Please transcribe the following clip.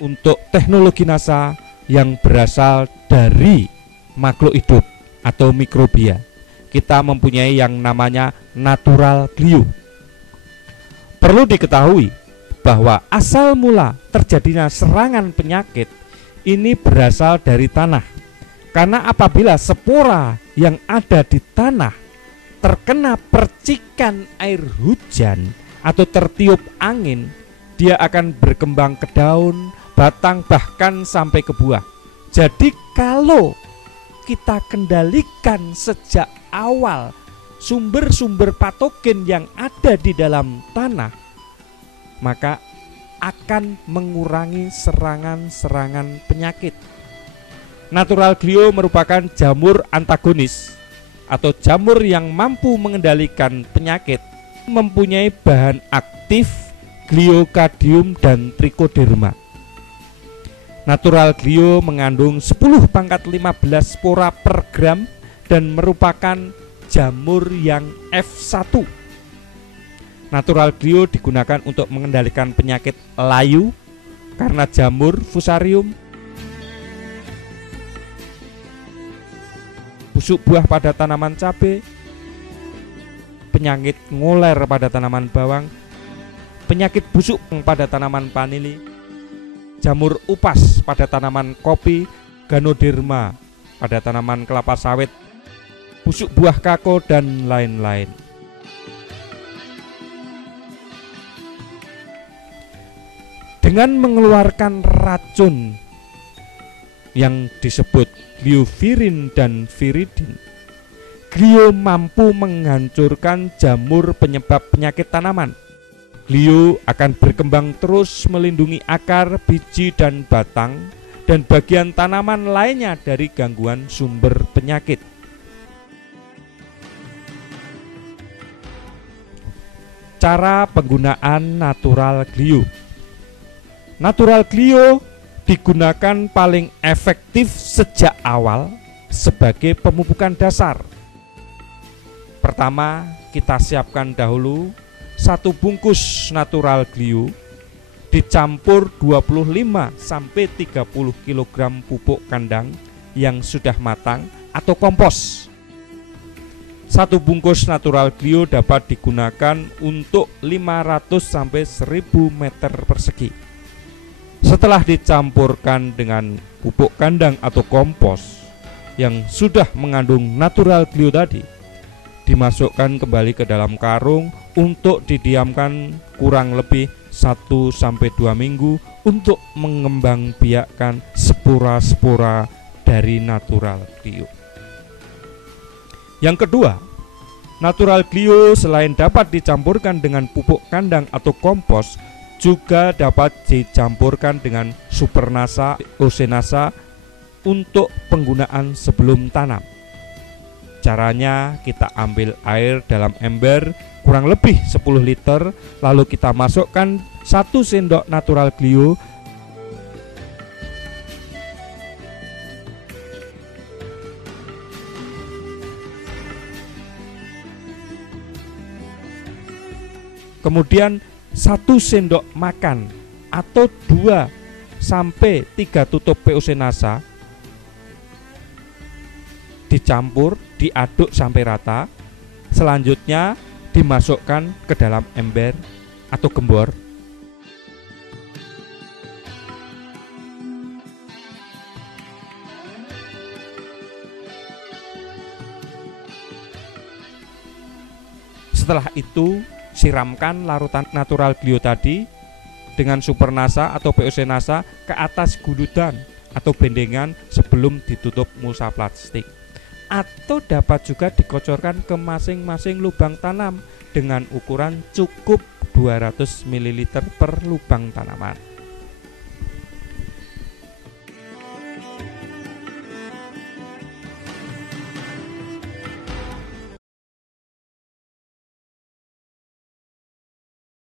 untuk teknologi NASA yang berasal dari makhluk hidup atau mikrobia. Kita mempunyai yang namanya natural glue. Perlu diketahui bahwa asal mula terjadinya serangan penyakit ini berasal dari tanah. Karena apabila spora yang ada di tanah terkena percikan air hujan atau tertiup angin, dia akan berkembang ke daun, batang, bahkan sampai ke buah. Jadi kalau kita kendalikan sejak awal sumber-sumber patogen yang ada di dalam tanah, maka akan mengurangi serangan-serangan penyakit. Natural glue merupakan jamur antagonis atau jamur yang mampu mengendalikan penyakit, mempunyai bahan aktif gliokadium dan trichoderma. Natural glue mengandung 10⁻15 spora per gram dan merupakan jamur yang F1. Natural glue digunakan untuk mengendalikan penyakit layu karena jamur fusarium, busuk buah pada tanaman cabai, penyakit ngoler pada tanaman bawang, penyakit busuk pada tanaman vanili, jamur upas pada tanaman kopi, ganoderma pada tanaman kelapa sawit, busuk buah kakao, dan lain-lain. Dengan mengeluarkan racun yang disebut gliovirin dan viridin, glio mampu menghancurkan jamur penyebab penyakit tanaman. Glio akan berkembang terus melindungi akar, biji, dan batang, dan bagian tanaman lainnya dari gangguan sumber penyakit. Cara penggunaan natural glue. Natural glue digunakan paling efektif sejak awal sebagai pemupukan dasar. Pertama, kita siapkan dahulu 1 bungkus natural glue dicampur 25-30 kg pupuk kandang yang sudah matang atau kompos. 1 bungkus natural glue dapat digunakan untuk 500-1000 meter persegi. Setelah dicampurkan dengan pupuk kandang atau kompos yang sudah mengandung natural glue tadi, dimasukkan kembali ke dalam karung untuk didiamkan kurang lebih 1-2 minggu untuk mengembangbiakkan spora-spora dari natural glue. Yang kedua, natural glue selain dapat dicampurkan dengan pupuk kandang atau kompos, juga dapat dicampurkan dengan supernasa, osenasa untuk penggunaan sebelum tanam. Caranya, kita ambil air dalam ember kurang lebih 10 liter, lalu kita masukkan 1 sendok natural glue, kemudian 1 sendok makan atau 2-3 tutup POC NASA, dicampur, diaduk sampai rata. Selanjutnya dimasukkan ke dalam ember atau gembor. Setelah itu, siramkan larutan natural glue tadi dengan supernasa atau POC NASA ke atas guludan atau bendengan sebelum ditutup mulsa plastik, atau dapat juga dikocorkan ke masing-masing lubang tanam dengan ukuran cukup 200 ml per lubang tanaman.